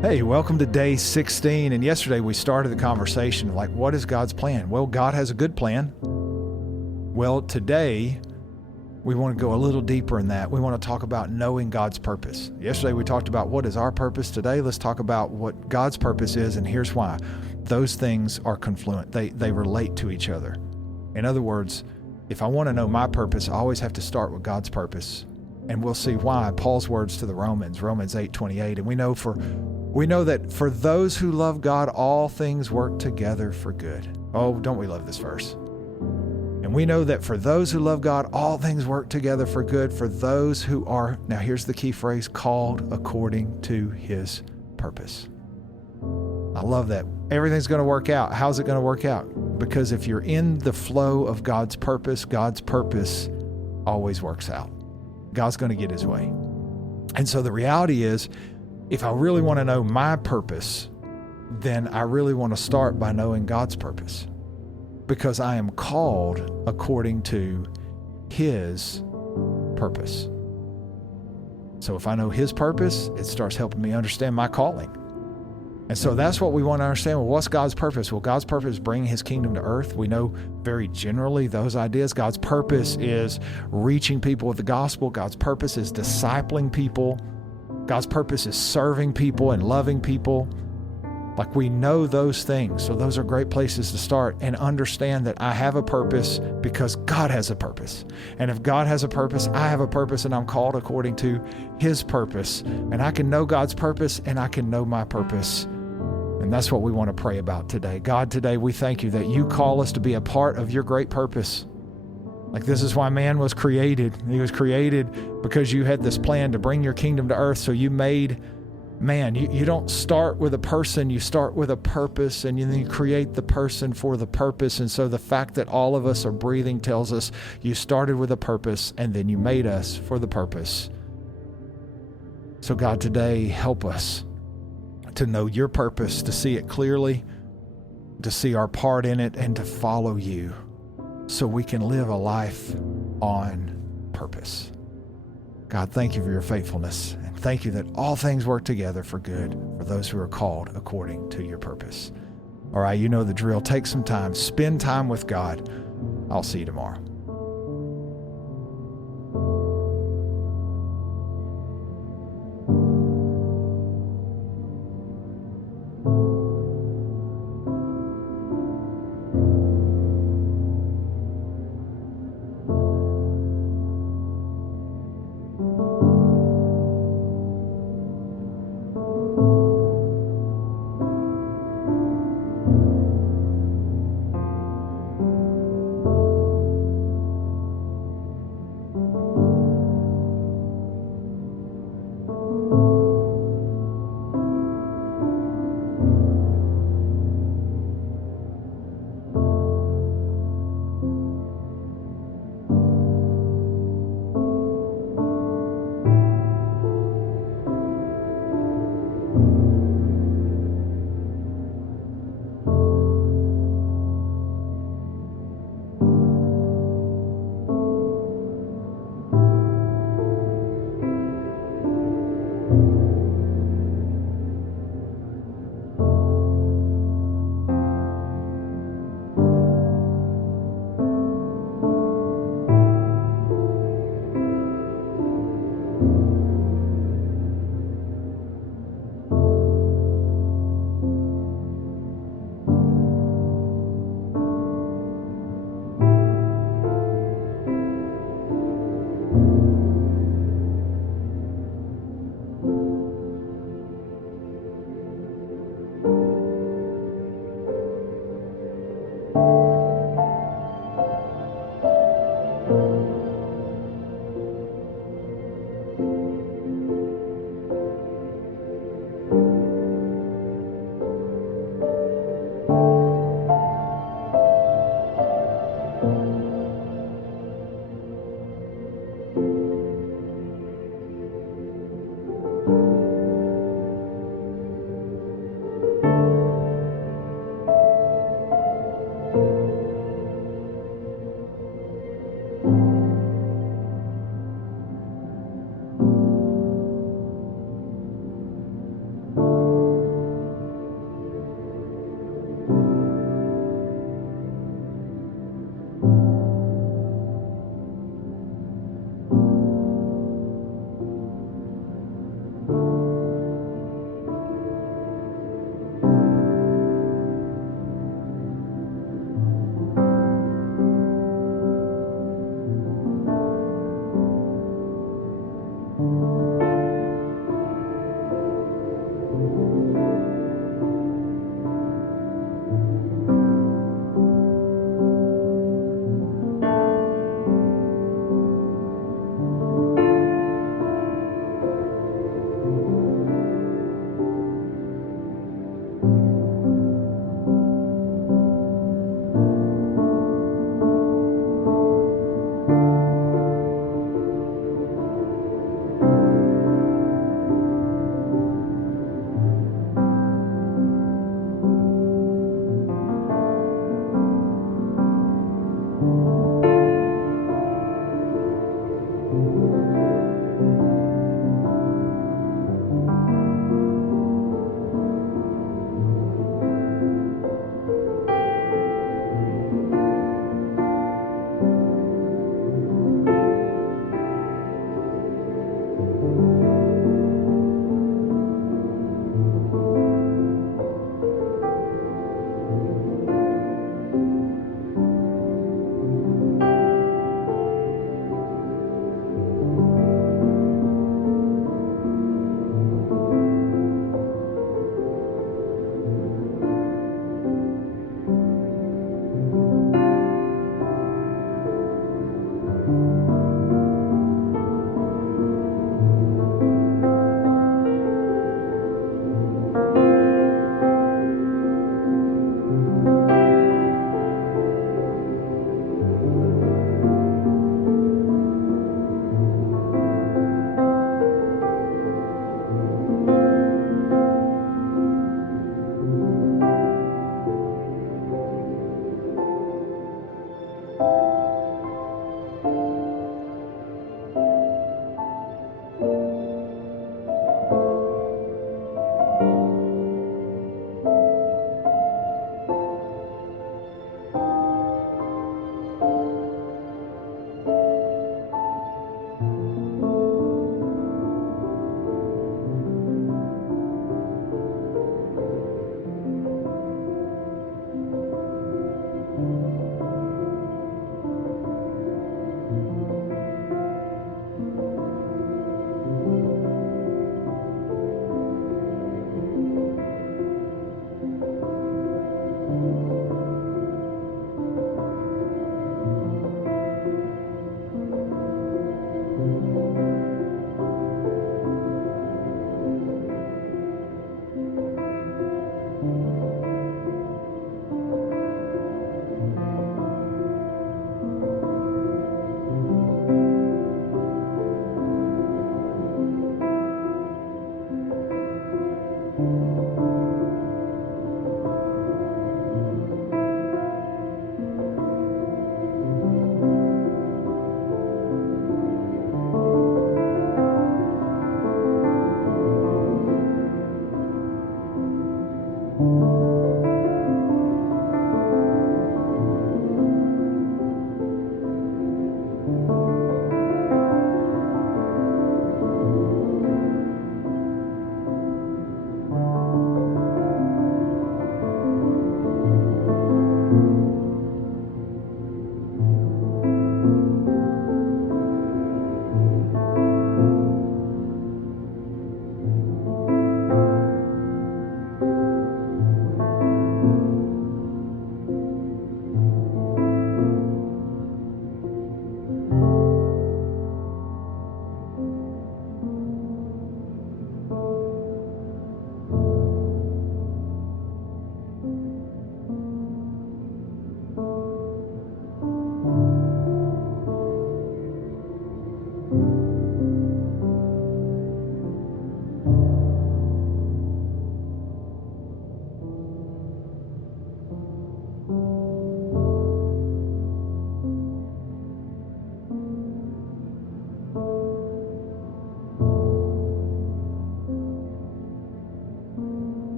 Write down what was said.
Hey, welcome to day 16. And yesterday we started the conversation like, what is God's plan? Well, God has a good plan. Well, today we want to go a little deeper in that. We want to talk about knowing God's purpose. Yesterday we talked about what is our purpose. Today let's talk about what God's purpose is, and here's why. Those things are confluent. They relate to each other. In other words, if I want to know my purpose, I always have to start with God's purpose. And we'll see why. Paul's words to the Romans 8:28. And we know that for those who love God, all things work together for good. Oh, don't we love this verse? And we know that for those who love God, all things work together for good for those who are, now here's the key phrase, called according to his purpose. I love that. Everything's going to work out. How's it going to work out? Because if you're in the flow of God's purpose always works out. God's going to get his way. And so the reality is, if I really want to know my purpose, then I really want to start by knowing God's purpose, because I am called according to his purpose. So if I know his purpose, it starts helping me understand my calling. And so that's what we want to understand. Well, what's God's purpose? Well, God's purpose is bringing his kingdom to earth. We know very generally those ideas. God's purpose is reaching people with the gospel. God's purpose is discipling people. God's purpose is serving people and loving people. Like, we know those things. So those are great places to start and understand that I have a purpose because God has a purpose. And if God has a purpose, I have a purpose, and I'm called according to his purpose. And I can know God's purpose and I can know my purpose. And that's what we want to pray about today. God, today we thank you that you call us to be a part of your great purpose. Like, this is why man was created. He was created because you had this plan to bring your kingdom to earth. So you made man. You don't start with a person, you start with a purpose, and then you create the person for the purpose. And so the fact that all of us are breathing tells us you started with a purpose and then you made us for the purpose. So God, today help us to know your purpose, to see it clearly, to see our part in it, and to follow you, so we can live a life on purpose. God, thank you for your faithfulness, and thank you that all things work together for good for those who are called according to your purpose. All right, you know the drill. Take some time, spend time with God. I'll see you tomorrow.